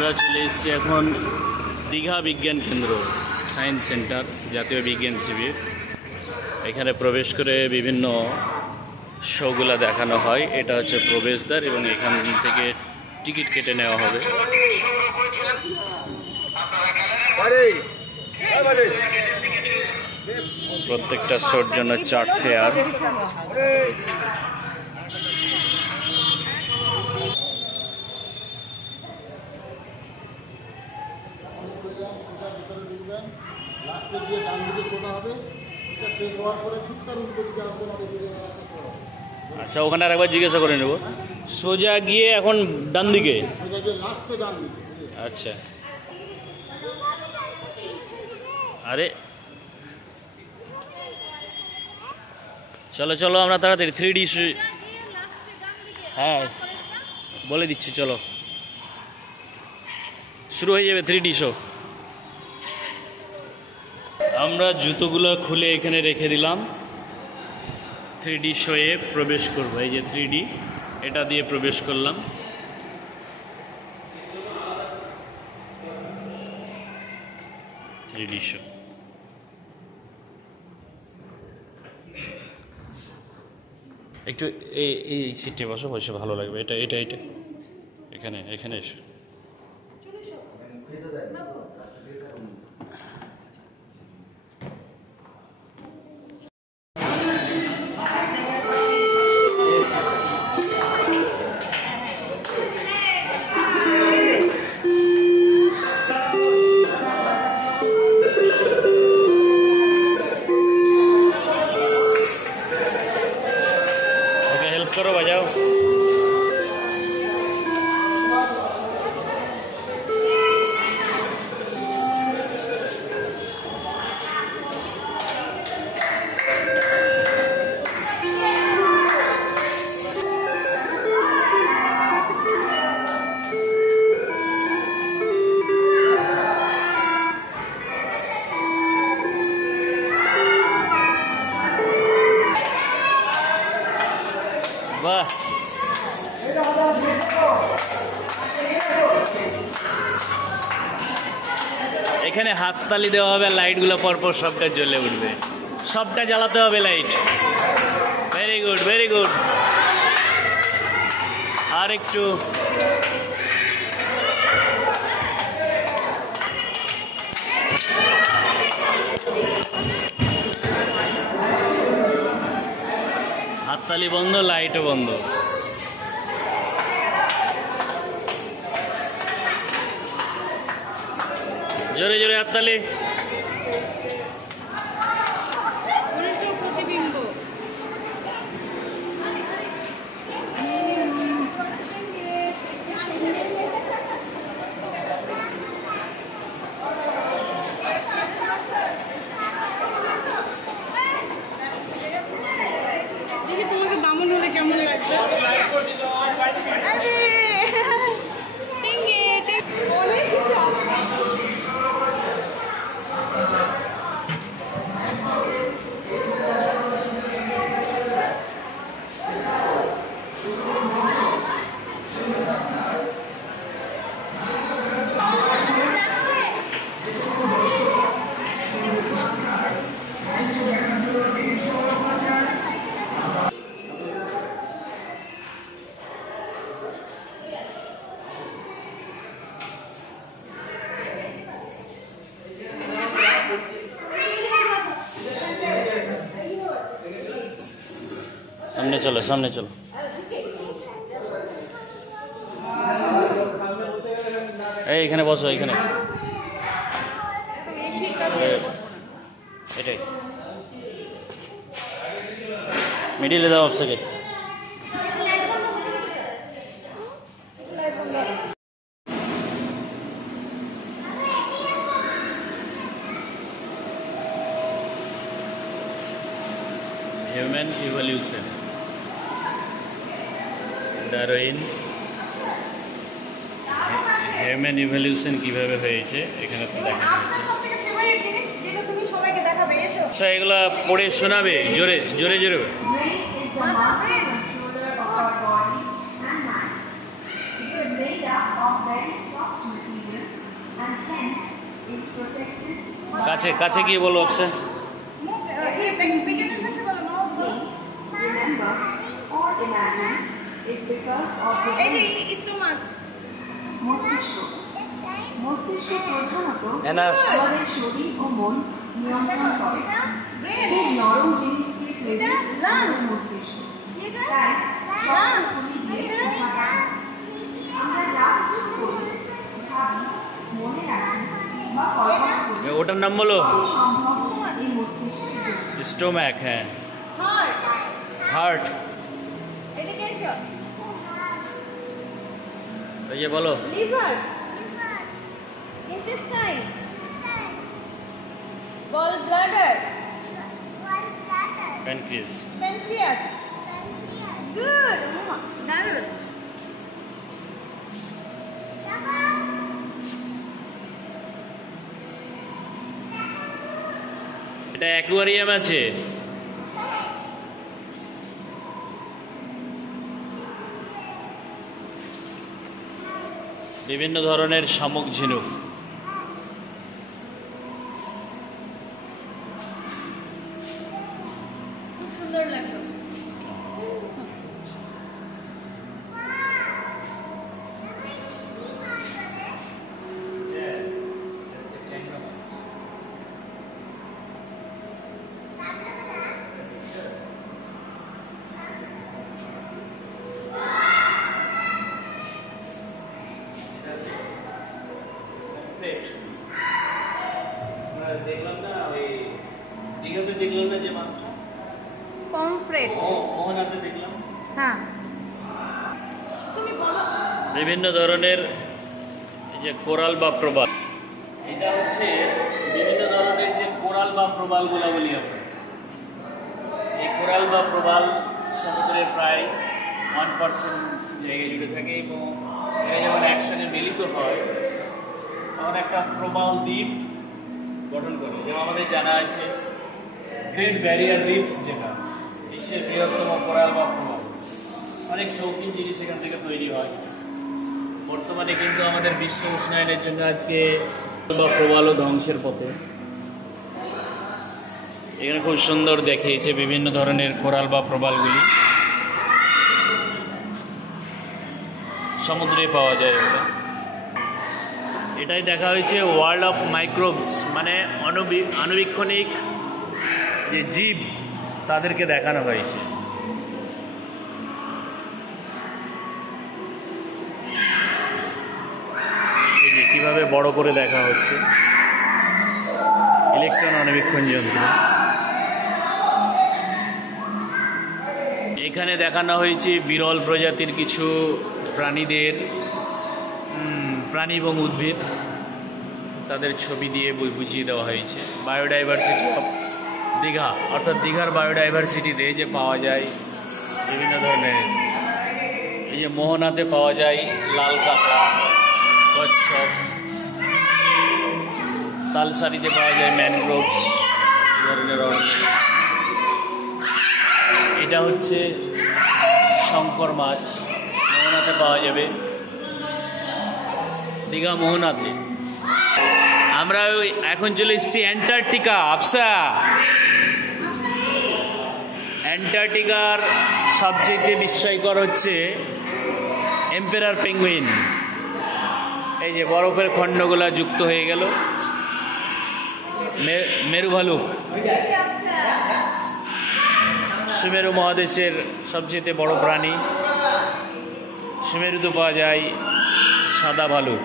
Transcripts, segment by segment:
আমরা চলে এসেছি এখন দীঘা বিজ্ঞান কেন্দ্র সায়েন্স সেন্টার জাতীয় বিজ্ঞান শিবির। এখানে প্রবেশ করে বিভিন্ন শোগুলো দেখানো হয়। এটা হচ্ছে প্রবেশদ্বার এবং এখান থেকে টিকিট কেটে নেওয়া হবে। প্রত্যেকটা শোর জন্য চার্ট ফেয়ার। আচ্ছা, ওখানে আর একবার জিজ্ঞাসা করে নেব। সোজা গিয়ে এখন ডান দিকে। আচ্ছা, আরে চলো চলো আমরা তাড়াতাড়ি 3D। হ্যাঁ বলে দিচ্ছি, চলো শুরু হয়ে যাবে 3D শো। আমরা জুতোগুলো খুলে এখানে রেখে দিলাম। 3D শোয়ে প্রবেশ করবো। এই যে 3D, এটা দিয়ে প্রবেশ করলাম। শো একটু এই সিটে বসো, বসে ভালো লাগবে। এটা এটা এটা এখানে এখানে এসো। करो बजाओ। वाह, এখানে হাততালি দেওয়া হবে, লাইটগুলো পরপর সবটা জ্বলে উঠবে, সবটা জ্বালাতে হবে light. Very good very good. আর একটু হাততালি বন্ধ, লাইটও বন্ধ। জোরে জোরে হাততালি। सामने चलो सामने चलो। এইখানে বসো, এইখানে এটাই মিডিলে দাও অবসকে। Human evolution, Darwin. Human evolution কিভাবে হয়েছে এখানে তো দেখানো হয়েছে। আচ্ছা, এগুলা পড়ে শোনাবে জোরে জোরে জোরে। It was made up of very soft material. কাছে কাছে গিয়ে বলো অবশ্য। মস্তিষ্ক প্রধানত আমাদের শরীর ও মন নিয়ন্ত্রণ করে। খুব নরম জিনিস দিয়ে তৈরি মস্তিষ্ক। তাই আমরা যা কিছু করি মনে রাখি বা কল্পনা করি, ওটার নাম বলো। সম্ভব এই মস্তিষ্কের স্টোম্যাক। হ্যাঁ, হার্ট। ये बोलो। Liver, intestine, gallbladder, pancreas. pancreas. Good. Darul. এটা অ্যাকুয়ারিয়াম আছে। বিভিন্ন ধরনের শামুক ঝিনুক। খুব সুন্দর লাগলো। দেখলাম না ওই দীঘাতে দেখলাম না যে মাছটা, পমফ্রেট। মোহনাতে দেখলাম। হ্যাঁ, তুমি বলো। বিভিন্ন ধরনের এই যে কোরাল বা প্রবাল, এটা হচ্ছে বিভিন্ন ধরনের যে কোরাল বা প্রবালগুলা বলি আমরা। এই কোরাল বা প্রবাল সমুদ্রের প্রায় 1% জায়গায় জুড়ে থাকে এবং এরা যখন একসঙ্গে মিলিত হয় তখন একটা প্রবাল দ্বীপ গঠন করে। যেমন আমাদের জানা আছে গ্রেট ব্যারিয়ার রিফ, যেটা বিশ্বের বৃহত্তম কোরাল বা প্রবাল। অনেক শৌখিন জিনিস এখান থেকে তৈরি হয়। বর্তমানে কিন্তু আমাদের বিশ্ব উষ্ণায়নের জন্য আজকে বা প্রবালও ধ্বংসের পথে। এখানে খুব সুন্দর দেখিয়েছে বিভিন্ন ধরনের কোরাল বা প্রবালগুলি সমুদ্রে পাওয়া যায়। এটাই দেখা হয়েছে ওয়ার্ল্ড অফ মাইক্রোবস, মানে আণুবীক্ষণিক যে জীব তাদেরকে দেখানো হয়েছে। এই যে কিভাবে বড় করে দেখা হচ্ছে ইলেকট্রন অণুবীক্ষণ যন্ত্র। এখানে দেখানো হয়েছে বিরল প্রজাতির কিছু প্রাণীদের, প্রাণী এবং উদ্ভিদ, তাদের ছবি দিয়ে বুঝিয়ে দেওয়া হয়েছে। বায়োডাইভার্সিটি অফ দীঘা, অর্থাৎ দীঘার বায়োডাইভার্সিটিতে যে পাওয়া যায় বিভিন্ন ধরনের, এই যে মোহনাতে পাওয়া যায় লাল কাঁকড়া, কচ্ছপ, তালসারিতে পাওয়া যায় ম্যানগ্রোভস ধরনের অরণ্য। এটা হচ্ছে শঙ্কর মাছ, মোহনাতে পাওয়া যাবে, দীঘা মোহনাতে। আমরা এখন চলে এসেছি অ্যান্টার্কটিকা। আফসা, অ্যান্টার্কটিকার সবচেয়ে বিস্ময়কর হচ্ছে এম্পেরার পেঙ্গুইন। এই যে বরফের খণ্ডগুলা যুক্ত হয়ে গেল। মেরু ভালুক, সুমেরু মহাদেশের সবচেয়ে বড় প্রাণী। সুমেরুতে পাওয়া যায় সাদা ভালুক।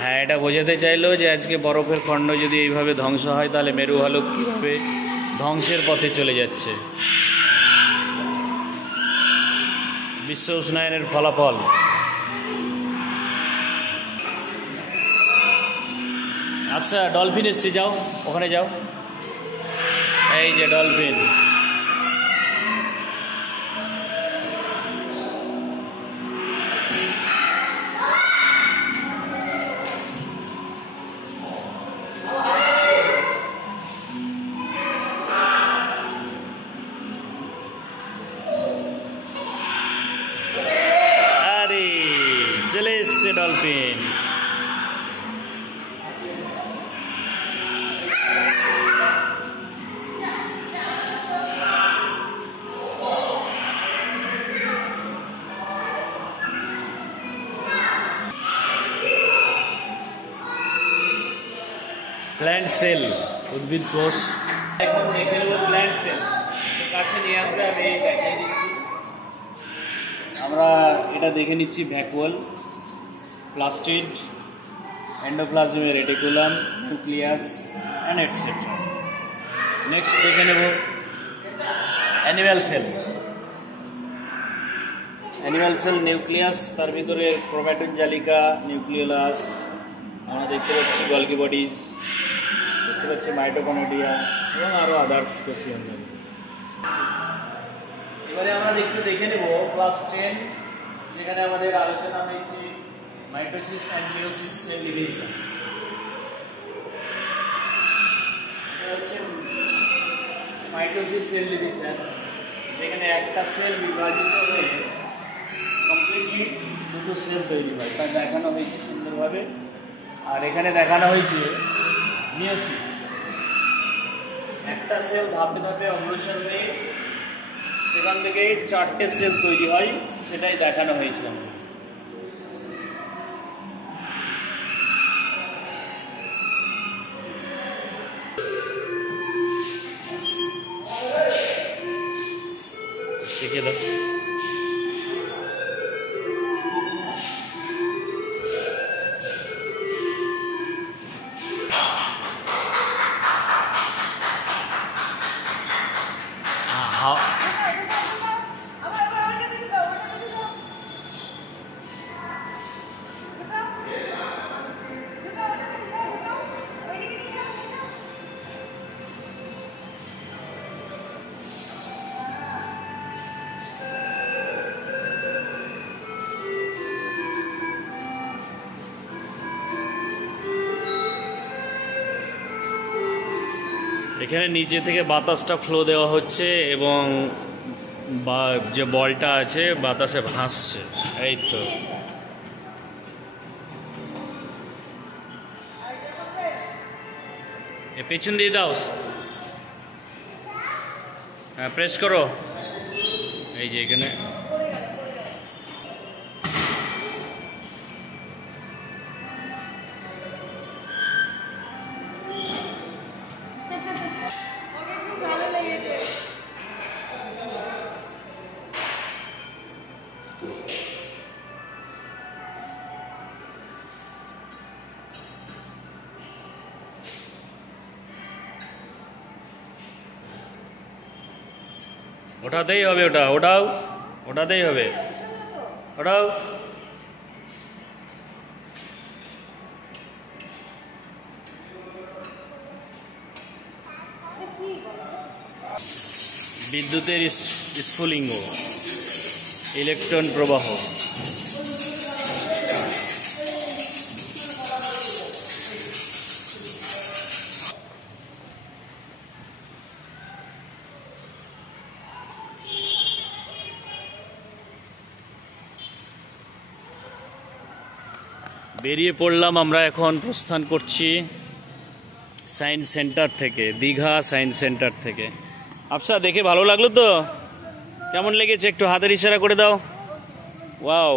হ্যাঁ, এটা বোঝাতে চাইলো যে আজকে বরফের খণ্ড যদি এইভাবে ধ্বংস হয় তাহলে মেরু ভালুক কীভাবে ধ্বংসের পথে চলে যাচ্ছে। বিশ্ব উষ্ণায়নের ফলাফল। আচ্ছা, ডলফিন এসছে, যাও ওখানে যাও। এই যে ডলফিন। ডলফিন। প্ল্যান্ট সেল, উদ্ভিদ কোষ। এখন দেখে নেব প্ল্যান্ট সেল, কাছে নিয়ে আসবে, আমি দেখিয়ে দিচ্ছি। আমরা এটা দেখে নিচ্ছি vacuole, plastid, endoplasmic reticulum, nucleus and etcetera. Next দেখে নেব animal cell. Animal cell nucleus, তার ভিতরে ক্রোম্যাটিন জালিকা, নিউক্লিওলাস, আমরা দেখতে পাচ্ছি গলগি বডিজ, দেখতে পাচ্ছি মাইটোকন্ড্রিয়া এবং আরও আদার্স কোষীয়। এবারে আমরা দেখে নেব ক্লাস 10, যেখানে আমাদের আলোচনা হয়েছে mitosis and meiosis cell division. এটা হচ্ছে মাইটোসিস সেল ডিভিশন, যেখানে একটা সেল বিভাজিত হয়ে কমপ্লিটলি দুটো সেল তৈরি হয়, তা দেখানো হয়েছে সুন্দরভাবে। আর এখানে দেখানো হয়েছে মিয়োসিস, একটা সেল ধাপে ধাপে অগ্রসর হয়ে সেখান থেকে 4টে সেল তৈরি হয়, সেটাই দেখানো হয়েছিল। শিখে দাও। এখানে নিচে থেকে বাতাসটা ফ্লো দেওয়া হচ্ছে এবং যে বলটা আছে বাতাসে ভাসছে, এই তো। পেছন দিয়ে দাও, হ্যাঁ প্রেস করো, এই যে এখানে। ওঠাতেই হবে, ওটাও ওঠাতেই হবে, ওটাও। বিদ্যুতের স্ফুলিঙ্গ, ইলেকট্রন প্রবাহ। বেরিয়ে পড়লাম আমরা, এখন প্রস্থান করছি সায়েন্স সেন্টার থেকে, দীঘা সায়েন্স সেন্টার থেকে। আচ্ছা, দেখে ভালো লাগলো তো? কেমন লেগেছে একটু হাতের ইশারা করে দাও। ওয়াও।